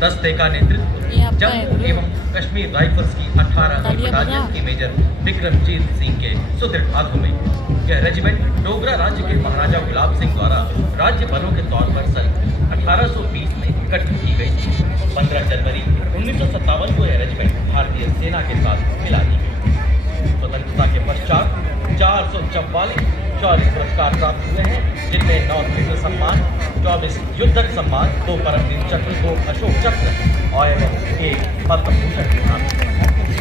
दस्ते का नेतृत्व जम्मू एवं कश्मीर राइफल्स की 18 बटालियन की मेजर विक्रमजीत सिंह के सुदृढ़ हाथों में। यह रेजिमेंट डोगरा राज्य के महाराजा गुलाब सिंह द्वारा राज्य बलों के तौर पर सन 1820 में गठित की गई थी। 15 जनवरी 1957 को यह रेजिमेंट भारतीय सेना के साथ मिला दी गई। स्वतंत्रता के पश्चात 444 शौर्य पुरस्कार प्राप्त हुए हैं, जिनमें 9 कृष्ण सम्मान, 24 युद्धक सम्मान, 2 परमवीर चक्र, 2 अशोक चक्र और 1 पद्म भूषण प्राप्त हुए।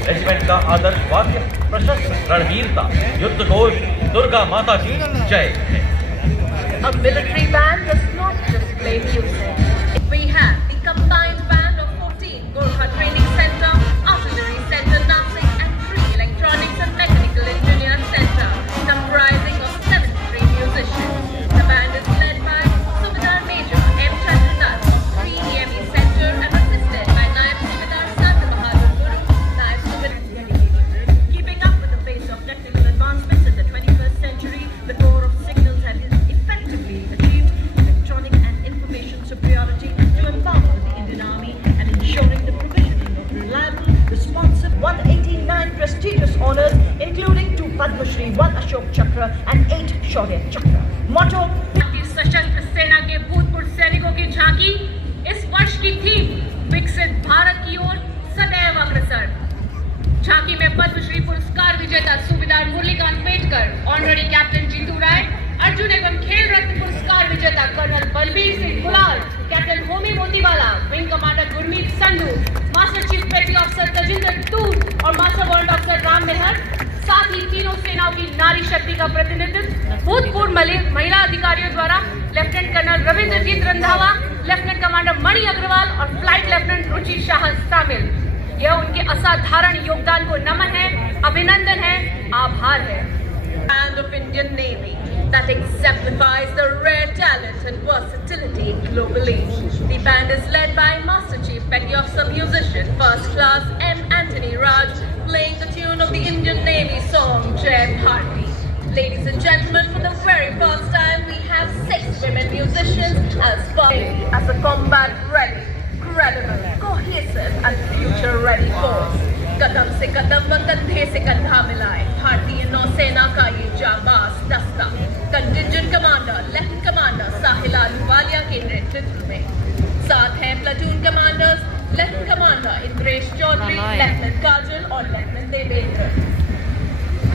रेजिमेंट का आदर्श वाक्य प्रशस्त रणवीरता, युद्ध घोष, दुर्गा माता की जय है। A military band does not just play music. We have the combined band of 14 Gorkha Training Center, Artillery Center, Nasik and 3 Electronics and Mechanical Engineer Center, comprising of 73 musicians. The band is led by Subedar Major M. Chandradas of 3 EME Center and assisted by Naib Subedar Sat Bahadur Guru, Naib Subedar. Keeping up with the pace of technical advancements in the 21st century, the Corps of Signals has effectively achieved electronic and information superiority to empower the Indian Army and ensuring the provisioning of reliable, responsive 189 prestigious honors, including 2 Padma Shri, 1 Ashok Chakra and 8 Shaurya Chakra. Motto: सशस्त्र सेना के भूतपूर्व सैनिकों की झांकी। इस वर्ष की थीम विकसित भारत की ओर सदैव अग्रसर। झांकी में पद्मश्री पुरस्कार विजेता सूबेदार मुरलीकांत पेटकर, ऑनररी कैप्टन जिंदू राय, अर्जुन एवं खेल रत्न पुरस्कार विजेता कर्नल बलबीर सिंह गुलाल, captain Homi Motiwala, wing commander Gurmeet Sandhu, master chief पेटी ऑफिसर तजिंदर तूर और मास्टर वर्ल्ड ऑफिसर राम मेहर, साथ ही तीनों सेनाओं की नारी शक्ति का प्रतिनिधित्व भूतपूर्व महिला अधिकारियों द्वारा lieutenant colonel Ravindrajeet Randhawa, lieutenant commander Mani Agarwal और फ्लाइट लेफ्टिनेंट रुचि शाह शामिल। यह उनके असाधारण योगदान को नमन है, अभिनंदन है, आभार है। Band of Indian Navy that exemplifies the rare talent and versatility globally. The band is led by Master Chief Petty Officer Musician First Class M. Anthony Raj, playing the tune of the Indian Navy song Jai Bharati. Ladies and gentlemen, for the very first time, we have 6 women musicians as a combat-ready, credible, cohesive and future-ready force. कदम से कदम व कंधे से कंधा मिलाए भारतीय नौसेना का ये जाबाज दस्ता contingent commander lieutenant commander Sahil Ahluwalia के नेतृत्व में। साथ हैं platoon commanders lieutenant commander Indresh Chaudhary, lieutenant Kajal और lieutenant Devendra.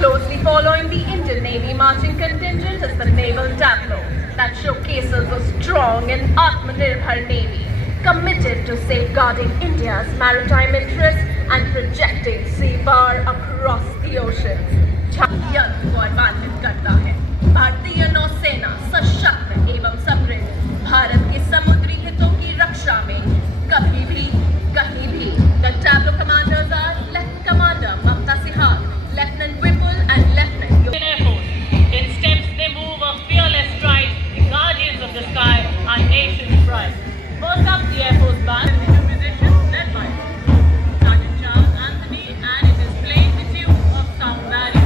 Closely following the Indian Navy marching contingent is the naval tableau that showcases a strong and Atmanirbhar Navy committed to safeguarding India's maritime interests and projecting sea power across the oceans. यंत्र गौरवान्वित करता है भारतीय नौसेना सशक्त एवं समृद्ध भारत के समुद्री हितों की रक्षा में कभी भी कहीं भी। The tableau commanders are Lieutenant Commander Mamta Sihal, Lieutenant Vipul and Lieutenant Air Force. In steps they move a fearless stride, the guardians of the sky, our nation's pride. First up, the Air Force Band, the musician led by Sergeant Charles Anthony, and it is playing the tune of Sound Valley.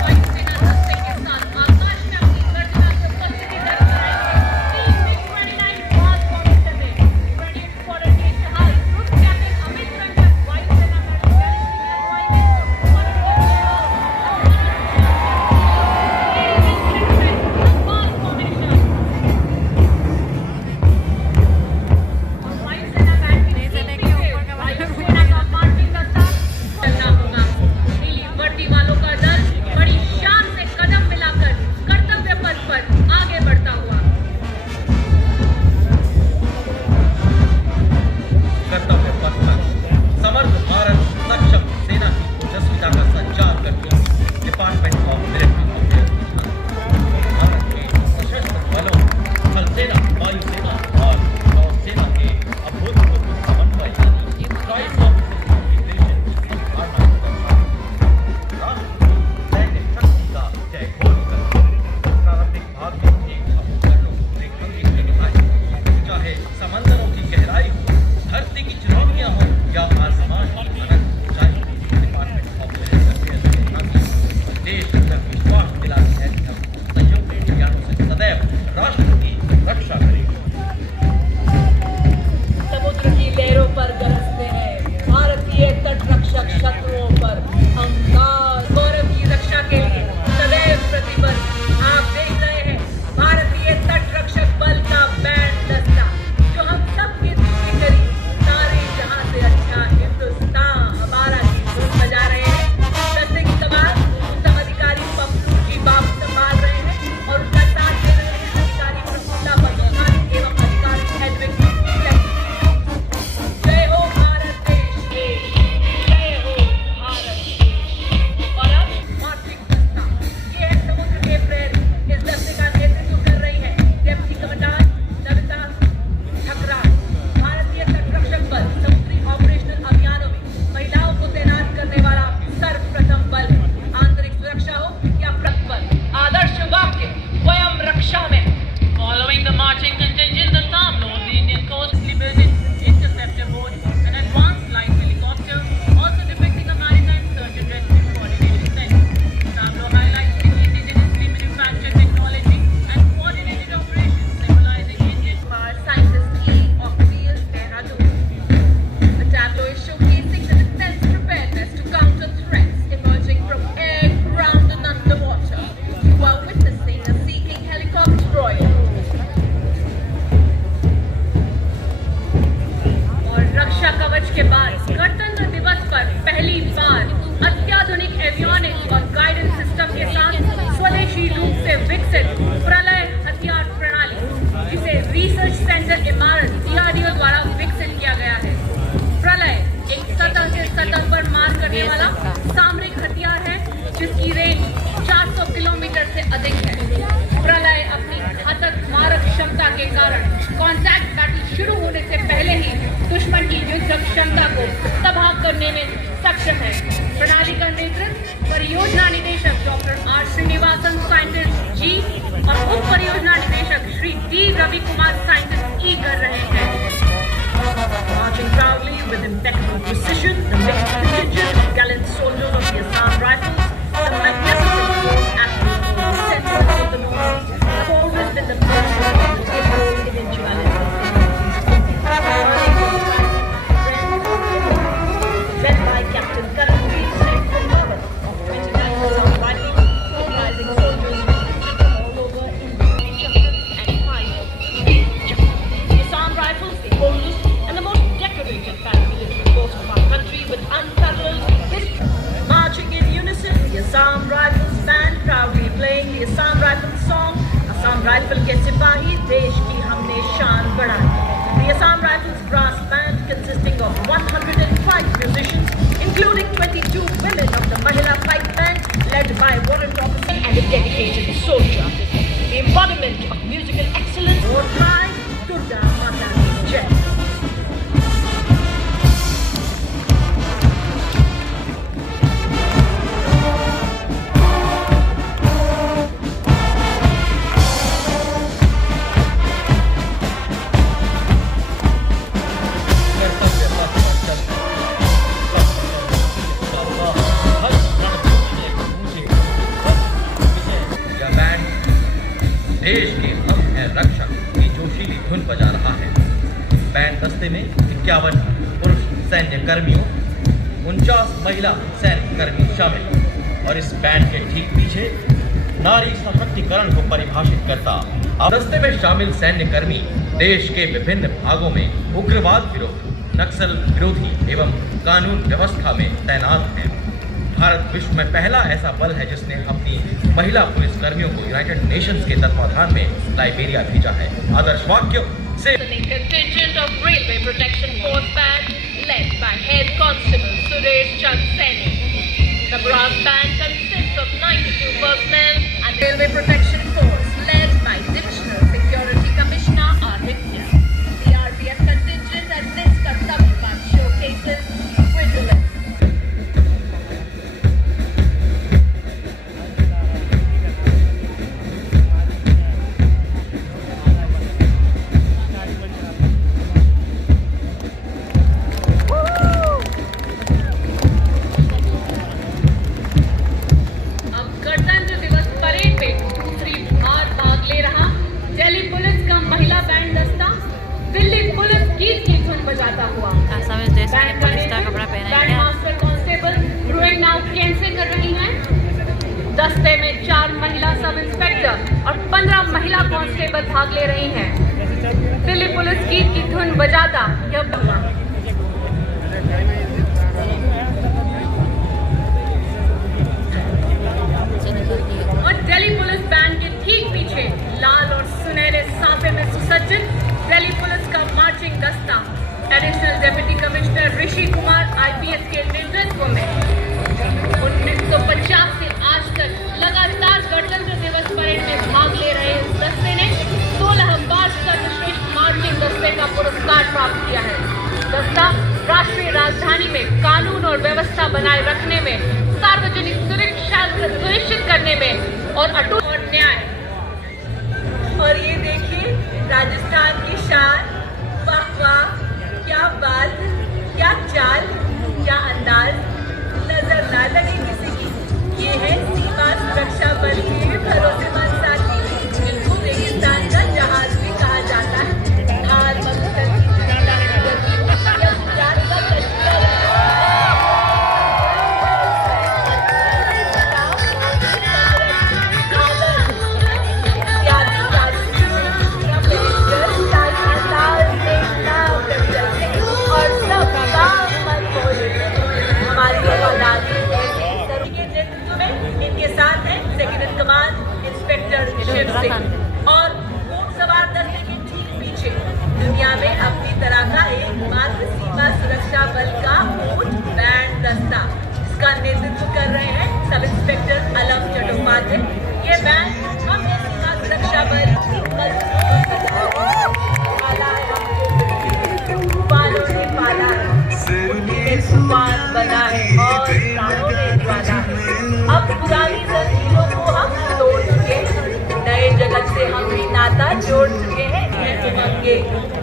Hoisting at the के बाद गणतंत्र दिवस पर पहली बार अत्याधुनिक avionics और guidance system के साथ स्वदेशी रूप से विकसित प्रलय हथियार प्रणाली, जिसे रिसर्च सेंटर इमारत DRDO द्वारा विकसित किया गया है। प्रलय एक सतह से सतह पर मार करने वाला सामरिक हथियार है जिसकी रेंज 400 किलोमीटर से अधिक है। प्रलय अपनी घातक मारक क्षमता के कारण कॉन्टैक्ट बैटल शुरू होने से पहले ही दुश्मन की युद्ध क्षमता को तबाह करने में सक्षम है। प्रणाली का नेतृत्व परियोजना निदेशक doctor R Srinivasan scientist G और उप परियोजना निदेशक Shri D Ravi Kumar scientist E कर रहे हैं। Marching proudly with impeccable precision, the mixed contingent of gallant soldiers of the Assam Rifles, the magnificent force at the sentinels of the Northeast, have always been the first of the difficult eventualities. Led by Captain Karanveer Singh Kumar of 29th Assam Rifles, mobilizing soldiers all over India and fire. The Assam Rifles, the oldest and the most decorated paramilitary force of our country with unparalleled history. Marching in unison, the Assam Rifles band proudly playing the Assam Rifles song. Assam Rifle के सिपाही देश की हमने शान बढ़ाई. The Assam Rifles brass band consisting of 105 musicians, including 22 women of the Mahila Pipe Band, led by warrant officer and a dedicated soldier. The embodiment of musical excellence. Or high Durga Mata Ki Jai. देश के हम हैं रक्षक की जोशीली धुन बजा रहा है। बैंड दस्ते में 51 पुरुष सैन्य कर्मियों, 49 महिला सैन्य कर्मी शामिल और इस बैंड के ठीक पीछे नारी सशक्तिकरण को परिभाषित करता दस्ते में शामिल सैन्य कर्मी देश के विभिन्न भागों में उग्रवाद विरोध, नक्सल विरोधी एवं कानून व्यवस्था में तैनात हैं। भारत विश्व में पहला ऐसा बल है जिसने अपनी महिला पुलिस कर्मियों को यूनाइटेड नेशंस के तत्वाधान में लाइबेरिया भेजा है। आदर्श वाक्य से contingent of Railway Protection Force Band led by Head Constable Suresh Chand Saini. The brass band consists of 92 personnel and Railway Protection Force led by Divisional Security Commissioner Aditya. The RPF contingent at this Kartavya Path showcases vigilance. दस्ते में 4 महिला sub inspector और 15 महिला constable भाग ले रही हैं। Delhi police गीत की धुन बजाता यह और दिल्ली पुलिस बैंड के ठीक पीछे लाल और सुनहरे साफे में सुसज्जित दिल्ली पुलिस का मार्चिंग दस्ता additional deputy commissioner Rishi Kumar IPS के नेतृत्व में 1950 से आज तक लगातार गणतंत्र दिवस परेड में भाग ले रहे इस दस्ते ने 16 बार सर्वश्रेष्ठ मार्चिंग दस्ते का पुरस्कार प्राप्त किया है। दस्ता राष्ट्रीय राजधानी में कानून और व्यवस्था बनाए रखने में, सार्वजनिक सुरक्षा सुनिश्चित करने में और अटूट और न्याय। और ये देखिए राजस्थान की शान, वाह वाह, क्या बात, क्या चाल, क्या अंदाज, नजर ना लगे किसी की। ये है सीमा सुरक्षा बल के भरोसेमंद साथी, जिनको रेगिस्तान का जहाज भी कहा जाता है। ये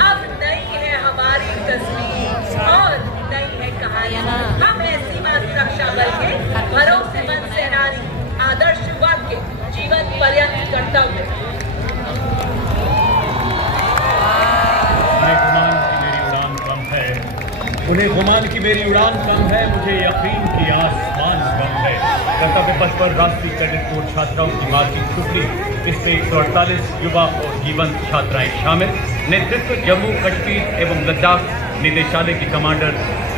अब नई है हमारी तस्वीर और नई है कहानी। हम है सीमा सुरक्षा बल के भरोसेमंद सेनानी, आदर्श वाक्य जीवन पर्यंत कर्तव्य। उन्हें गुमान की मेरी उड़ान कम है, मुझे यकीन की आसमान कम है। कर्तव्य पथ पर राष्ट्रीय कैडेट कोर छात्राओं की मार्चिंग टुकड़ी, इसमें 148 युवा और जीवंत छात्राएं शामिल। नेतृत्व जम्मू कश्मीर एवं लद्दाख निदेशालय की कमांडर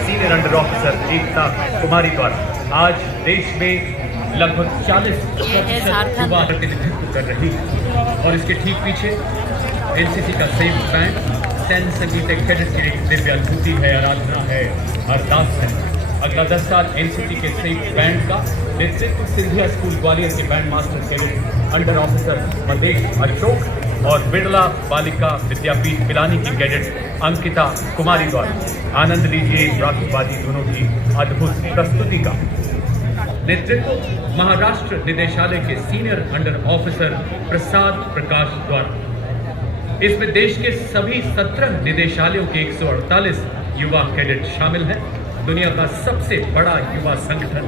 सीनियर अंडर ऑफिसर एकता कुमारी द्वारा आज देश में लगभग 40% युवा प्रतिनिधित्व कर रही है। और इसके ठीक पीछे एनसीसी का संयुक्त बैंड, 10 संगीत कैडेट की एक दिव्य अनुभूति है, आराधना है, अरदास है। अगला 10 साल एनसीसी के संयुक्त बैंड का नेतृत्व सिंधिया स्कूल ग्वालियर के band master cadet under officer Madesh Ashok और बिरला बालिका विद्यापीठ पिलानी की कैडेट अंकिता कुमारी द्वारा। आनंद लीजिए राष्ट्रवादी दोनों की अद्भुत प्रस्तुति का। नेतृत्व महाराष्ट्र निदेशालय के senior under officer Prasad Prakash द्वारा। इसमें देश के सभी 17 निदेशालयों के 148 युवा कैडेट शामिल हैं। दुनिया का सबसे बड़ा युवा संगठन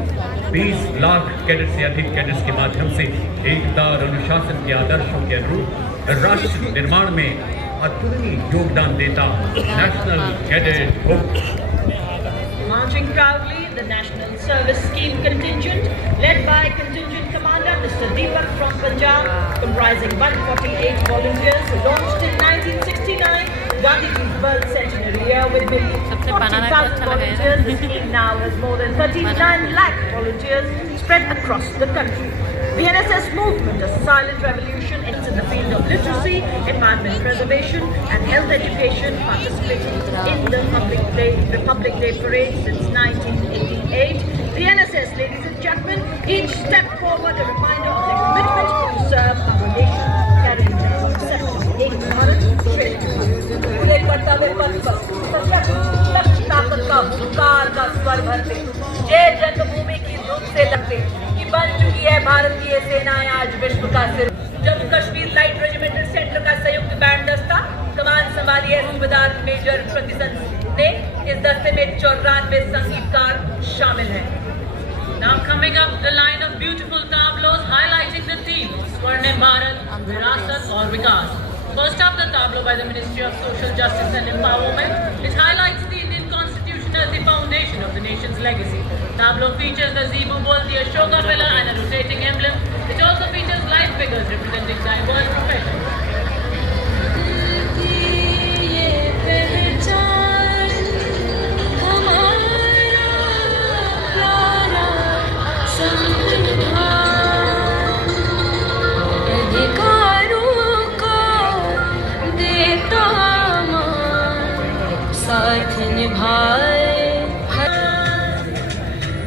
20 लाख कैडेट से अधिक कैडेट्स के माध्यम से एकता और अनुशासन के आदर्शों के अनुरूप राष्ट्र निर्माण में अतुलनीय योगदान देता national cadet corps. Marching proudly, the National Service Scheme contingent, led by Contingent Commander Mr. Deepak from Punjab, comprising 148 volunteers, launched in 1969, Gandhiji's birth centenary year with nearly 40,000 volunteers. The scheme now has more than 39 lakh volunteers spread across the country. The NSS movement, a silent revolution, ends in the field of literacy, environment preservation, and health education, participating in the Republic Day parade since 1988. The NSS, ladies and gentlemen, each step forward a reminder of their commitment to serve our nation, carrying the concept of Ek Bharat, Shresth Bharat. पूरे कर्तव्य पथ पर सशक्त ताकत का हुंकार का स्वर भरते, जय जन्मभूमि की धूप से लगते कि बन चुकी है भारतीय सेनाएं आज विश्व का सिर। Jammu Kashmir light regimental centre का संयुक्त बैंड दस्ता कमान संभाली है सूबेदार मेजर प्रतिसंध ने। इस दस्ते में 94 संगीतकार शामिल हैं। Now coming up the line of beautiful tableaus highlighting the theme Swarnim Bharat, Virasat और विकास। First up, the tableau by the Ministry of Social Justice and Empowerment, which highlights the Indian Constitution as the foundation of the nation's legacy. Tableau features the Zebu Bull, the Ashoka pillar and a rotating emblem, which also features live figures representing diverse professions.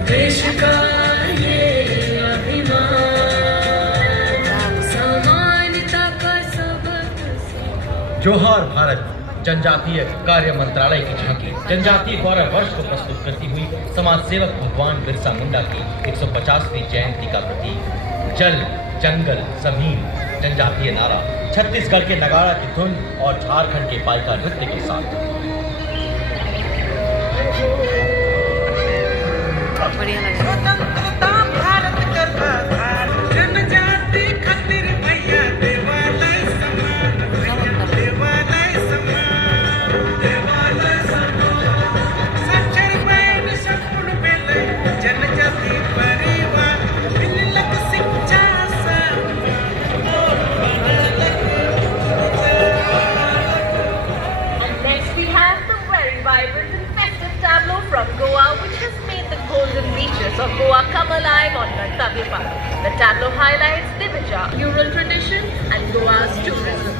देश का ये अभिमान, समानता का सबक। जोहार भारत जनजातीय कार्य मंत्रालय की झांकी जनजातीय गौरव वर्ष को प्रस्तुत करती हुई समाज सेवक भगवान बिरसा मुंडा की 150वीं जयंती का प्रतीक जल जंगल जमीन जनजातीय नारा छत्तीसगढ़ के नगाड़ा की धुन और झारखंड के पाइका नृत्य के साथ। बढ़िया लगा। स्वतंत्रता भारत करता था, जनजाति खातिर भैया देवालय समान, देवालय समान, देवालय समान। सच्चर बैन सपन बेले जनजाति परिवार, मिलक शिक्षा सा And next we have the very vibrant and festive tableau from Goa, which has made the golden beaches of Goa come alive on Kartavya Path. The tableau highlights Divija, rural tradition, and Goa's tourism.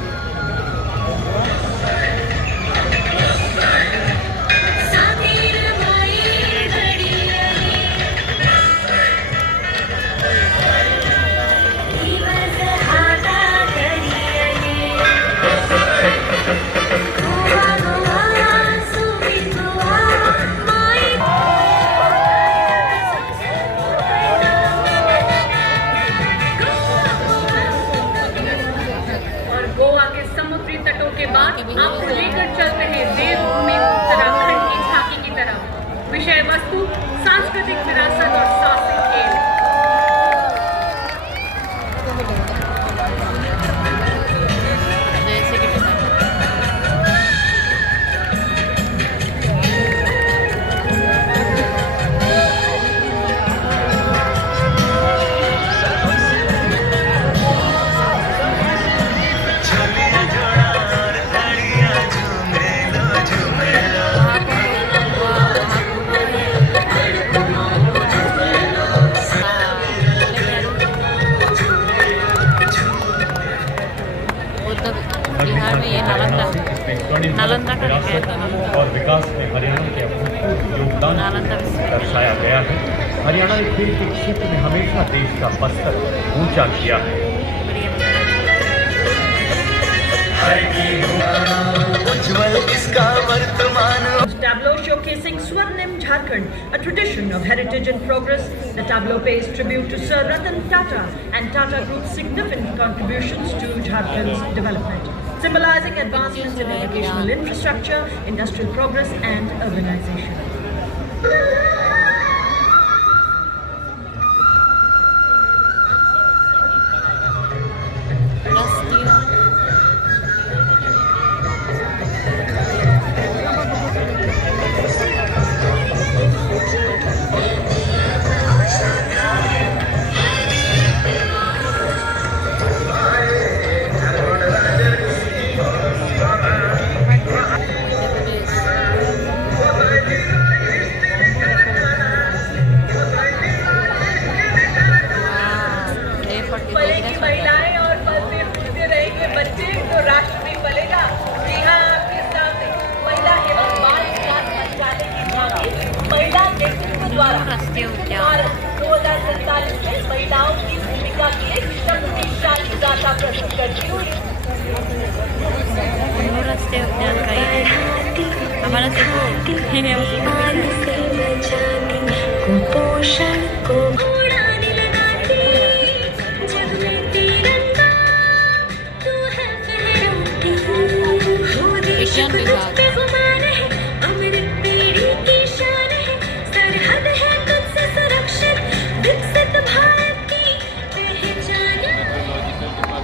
विषय वस्तु सांस्कृतिक विरासत और साहसिक खेल। बिहार में ये नालंदा का और विकास में हरियाणा के अभूतपूर्व योगदान दर्शाया गया है। हरियाणा ने खेल के क्षेत्र में हमेशा देश का मस्तक ऊंचा किया है। Tableau showcasing Swarnim Jharkhand, a tradition of heritage and progress. The tableau pays tribute to Sir Ratan Tata and Tata Group's significant contributions to Jharkhand's development, symbolizing advancements in educational infrastructure, industrial progress and urbanization. फलेगी महिलाएं और फलते फूलते रहेंगे बच्चे तो राष्ट्र भी फलेगा। जी हाँ, आपके सामने महिला एवं बाल विकास मंत्रालय की झांकी महिला नेतृत्व द्वारा 2047 में महिलाओं की भूमिका की एक शक्तिशाली गाथा प्रस्तुत करती हुई। राष्ट्रीय उद्यान का ये हमारा कुपोषण को विज्ञान विभाग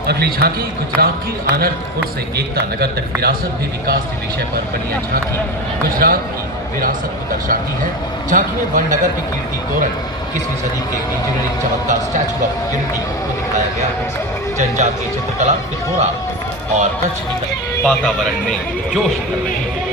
अगली झांकी गुजरात की आनंदपुर से एकता नगर तक विरासत भी विकास के विषय पर बनी यह झांकी गुजरात की विरासत को दर्शाती है। झांकी में वननगर के कीर्ति तोरण 21वीं सदी के इंजीनियरिंग चमत्कार स्टैचू ऑफ यूनिटी को दिखाया गया है। जनजातीय चित्रकला पिथौरा और कच्छ की वातावरण में जोश भर रही है।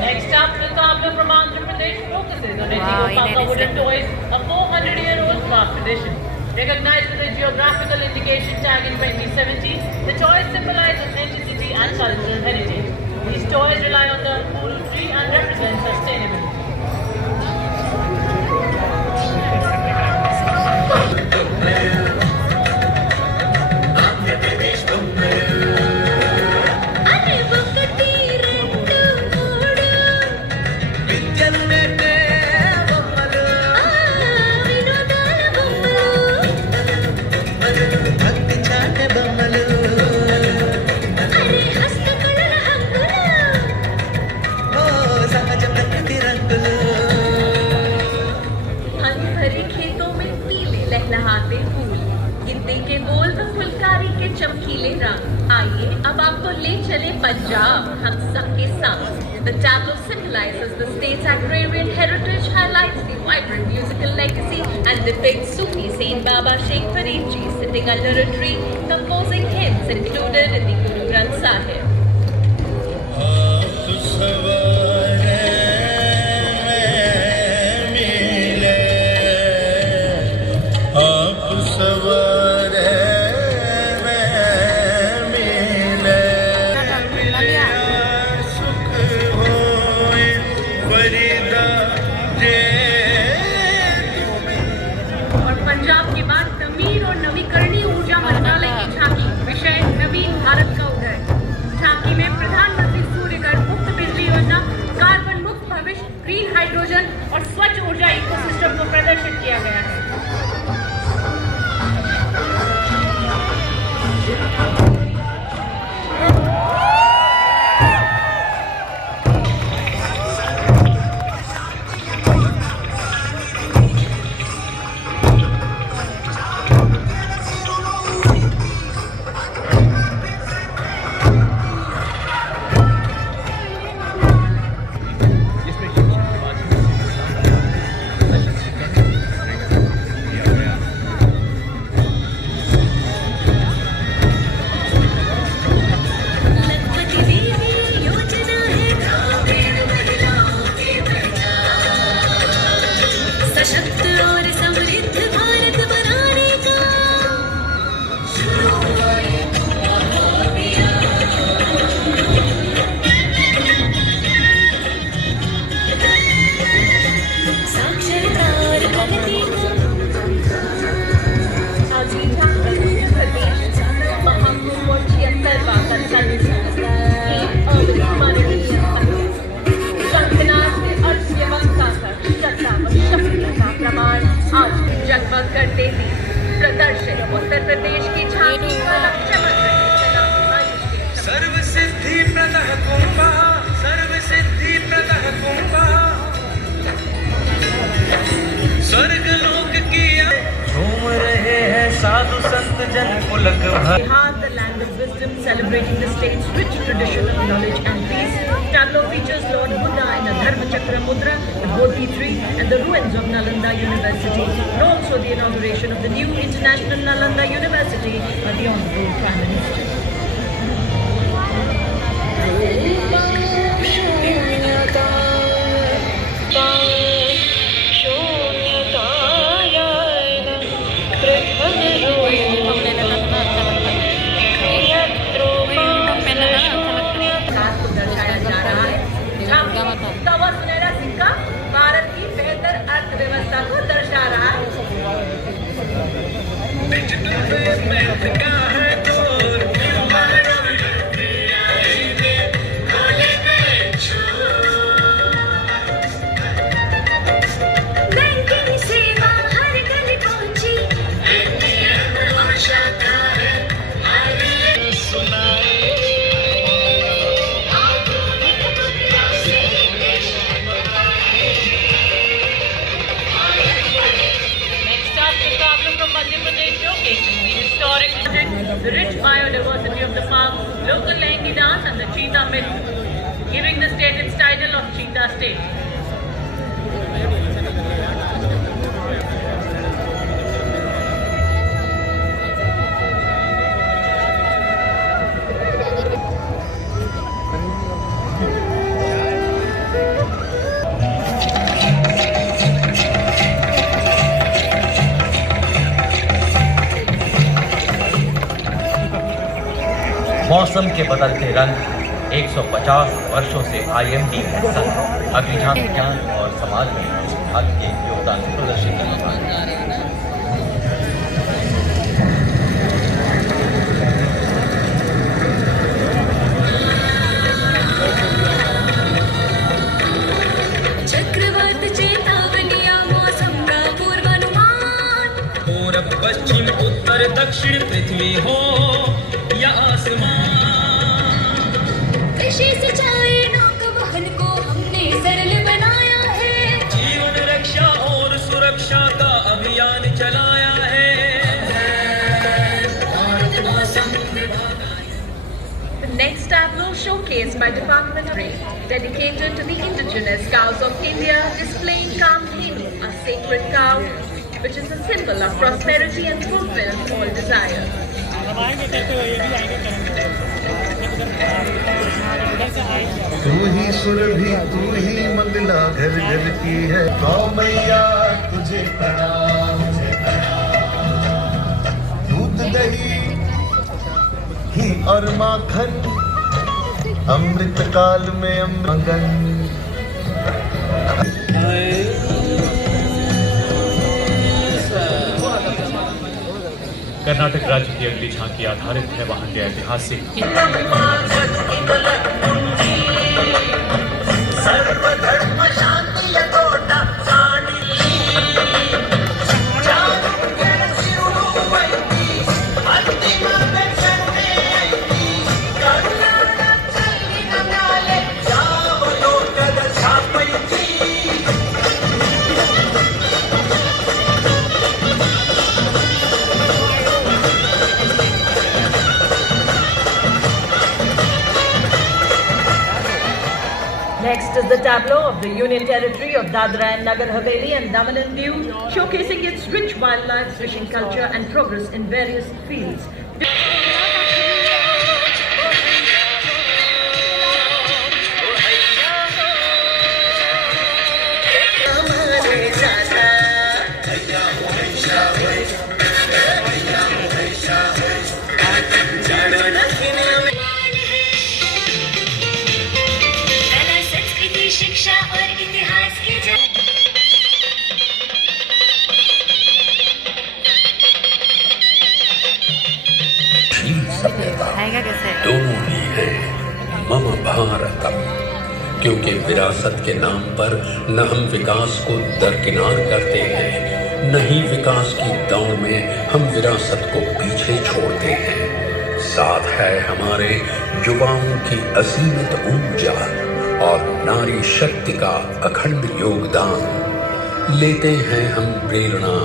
Next up, the Tableau from Andhra Pradesh focuses on Etigo wooden toys, a 400-year-old craft tradition. Recognized with a geographical indication tag in 2017, the toys symbolize authenticity and cultural heritage. These toys rely on the Uru tree and represent sustainability. Punjab, हम सबके साथ. The tableau symbolizes the state's agrarian heritage, highlights the vibrant musical legacy, and depicts Sufi Saint Baba Sheikh Farid Ji sitting under a tree, composing hymns included in the Guru Granth Sahib. Green hydrogen और स्वच्छ ऊर्जा ecosystem को प्रदर्शित किया गया है। सशक्त और समृद्ध भारत बनाने का साक्षरता और प्रगति जगमग करते थी प्रदर्शन उत्तर प्रदेश की झांकी का लक्ष्य बन रही सर्व सिद्धि प्रदः कुंभा, सर्व सिद्धि प्रदः कुंभा, स्वर्ग लोक की झूम रहे हैं साधु संत जन पुलक भर। Bihar, the land of wisdom, celebrating the state's rich tradition of knowledge and peace. Tableau features Lord Buddha in a Dharma Chakra Mudra, the Bodhi tree, and the ruins of Nalanda University, and also the inauguration of the new International Nalanda University by the Honorable Prime Minister. Bharat की बेहतर अर्थव्यवस्था को दर्शा रहा है। The rich biodiversity of the park, local Lengi dance and the cheetah myth, giving the state its title of Cheetah State. मौसम के बदलते रंग 150 वर्षों से IMD में संग अभियान विज्ञान और समाज में भारत के योगदान प्रदर्शित करना चक्रवात चेतावनियां मौसम का पूर्वानुमान। पूरब पश्चिम उत्तर दक्षिण पृथ्वी हो या आसमान, कृषि सिंचाई नौका वहन को हमने सरल बनाया है। जीवन रक्षा और सुरक्षा का अभियान चलाया है। The next tableau showcased by Department of Trade, dedicated to the indigenous cows of India, displaying Kamdhenu, a sacred cow, which is a symbol of prosperity and fulfills all desires. तू ही सुरभि तू ही मंगला घर घर की है गौ मैया तुझे प्रणाम। दूध दही घी और माखन अमृत काल में मगन। कर्नाटक राज्य की अगली झांकी आधारित है वहां के ऐतिहासिक सर्वधर्म शांति tableau of the Union Territory of Dadra and Nagar Haveli and Daman and Diu, showcasing its rich wildlife, fishing culture and progress in various fields. शिक्षा और इतिहास की खाएगा कैसे? दोनों ही है मम भारतम, क्योंकि विरासत के नाम पर न हम विकास को दरकिनार करते हैं, न ही विकास की दौड़ में हम विरासत को पीछे छोड़ते हैं। साथ है हमारे युवाओं की असीमित ऊर्जा और नारी शक्ति का अखंड योगदान। लेते हैं हम प्रेरणा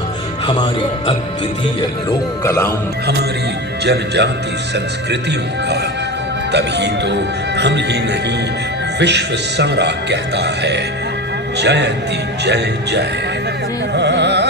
हमारी अद्वितीय लोक कलाओं, हमारी जनजाति संस्कृतियों का। तभी तो हम ही नहीं विश्व सारा कहता है जयति जय जय।